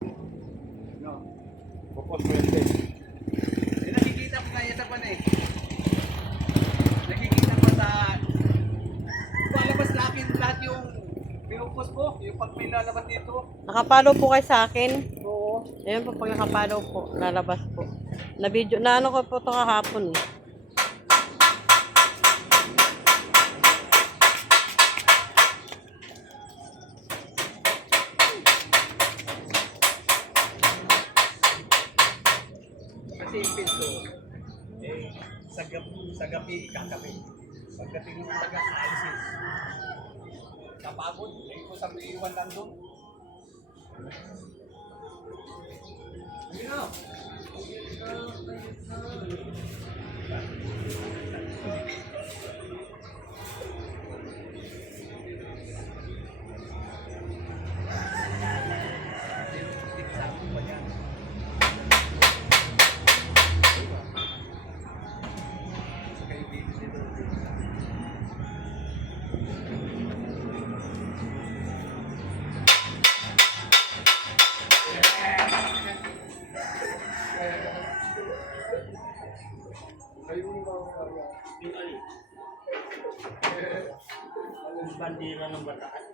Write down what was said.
No. Pupos mo yung test. Nakikita ko kaya sa pan eh. Nakikita ko sa... Palabas na akin lahat yung pinupos ko. Yung pag may lalabas dito. Nakapalo po kayo sa akin. Oo. Ayun po, pag nakapalo po, lalabas po. Na video, na ano ko po ito kahapon eh. Kasi yung pinto, eh, sa gabi ikakabit. Pagdating ng umaga, aalisin. Kapagod, eh, kung sa iwan lang doon. Hindi na. Bandera ng Bataan.